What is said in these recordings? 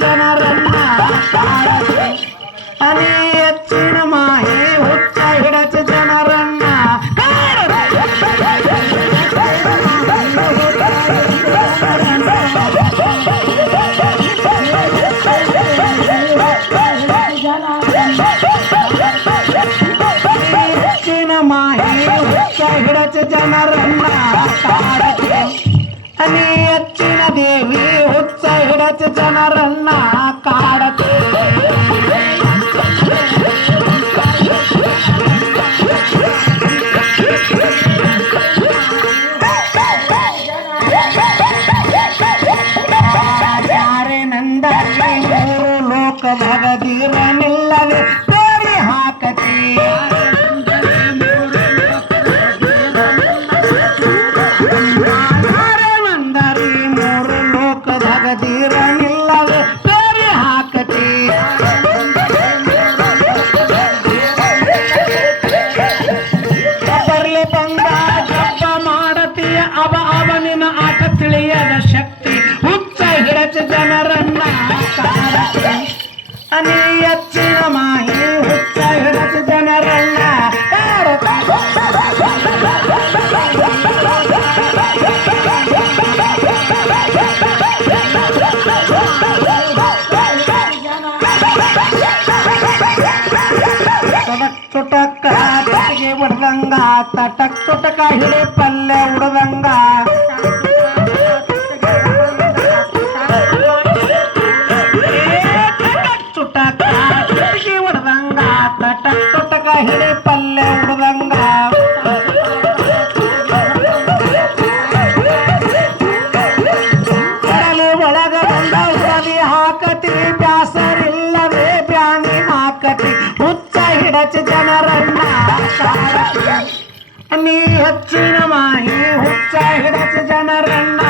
ಜನರನ್ನ ಟಕ್ ಟುಟಕ ಹಿಡಿ ಪಲ್ಲೆ ಉಡದಂಗ. ಹಿಡಿ ಪಲ್ಯ ಉಡದಂಗ. ಕಡಲು ಒಳಗ ಬಂದ ಉರದಿ ಹಾಕತಿ. ಬ್ಯಾಸರಿಲ್ಲದೆ ಬ್ಯಾನಿ ಹಾಕತಿ. ಹುಚ್ಚ ಹಿಡಚ ಜನರನ್ನ ನೀ ಹೆಚ್ಚಿನ ಮಾಹಿ ಹುಚ್ಚಾಗಿದ ಜನರನ್ನ.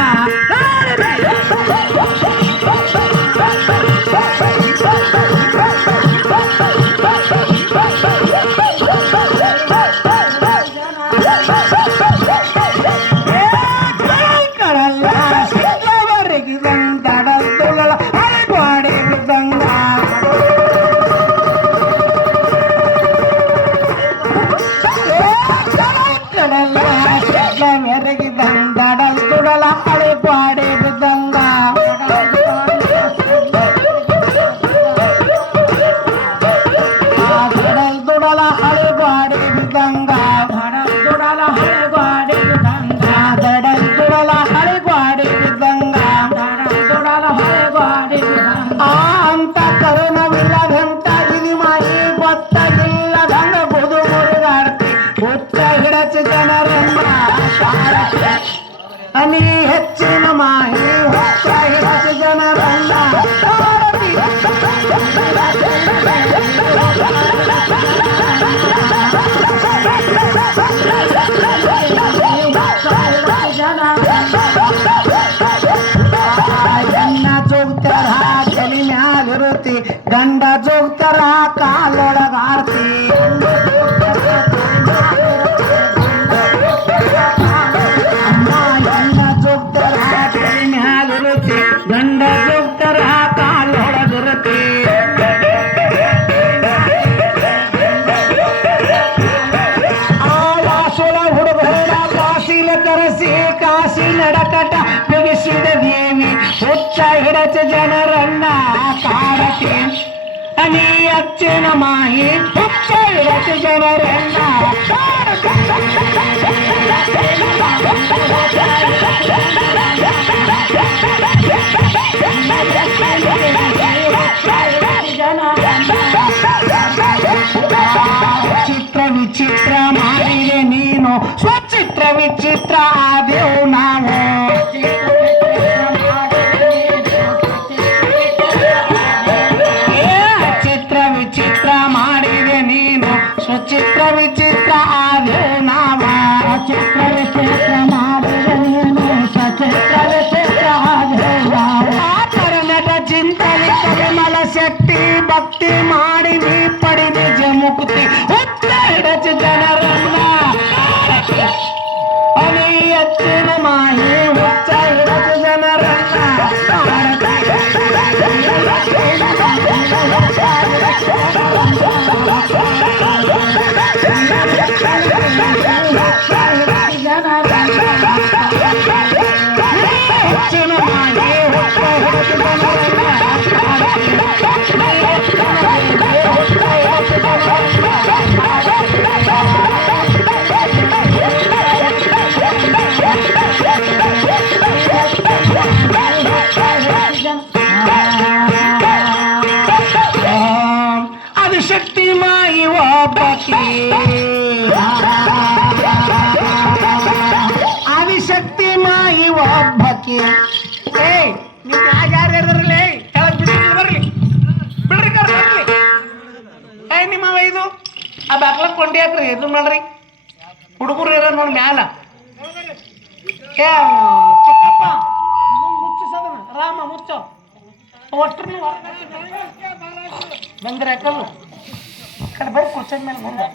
হচ্ছে না মায়ের शहराचे जनरांना काढते आणि आजचे ना माही शहराचे जनरांना చిత్ర విచిత్ర మారిలే నేను స్వచిత్ర విచిత్ర ఆ దేవు నావో தட்டி பக்தி மா ಶಕ್ತಿ ಮಾಯಿ ವಾಪತಿ ಆದಿಶಕ್ತಿ ಮಾಯಿ ವಾಪಕಿ. ಏ ನೀವು ಯಾರು ಯಾರ್ಯಾರಲ್ಲೇ ಕೆಳಗೆ ಬಿಡ್ರಿ ಬರ್ಲಿ ಬಿಡ್ರಿ ಕರ್ ಬರ್ಲಿ ಏ ನಿಮ್ಮ ಇದು. ಆ ಬಾಗ್ಲಕ್ಕೆ ಕೊಂಡಿ ಹಾಕ್ರಿ ಎದು ಮಾಡ್ರಿ. ಹುಡುಗರು ಇರೋ ನೋಡಿ ಮ್ಯಾಲ. ಏ ಚಿಕ್ಕಪ್ಪ. ಮುಚ್ಚಿಸದನ ರಾಮ ಮುಚ್ಚೋ. ಒಟ್ಟರು ಬಂದ್ರೆ ಯಾಕಲ್ಲು ಕಡೆ ಬರ್ರಿ ಕುರ್ಚಿ ಮೇಲೆ ಮುಂದೆ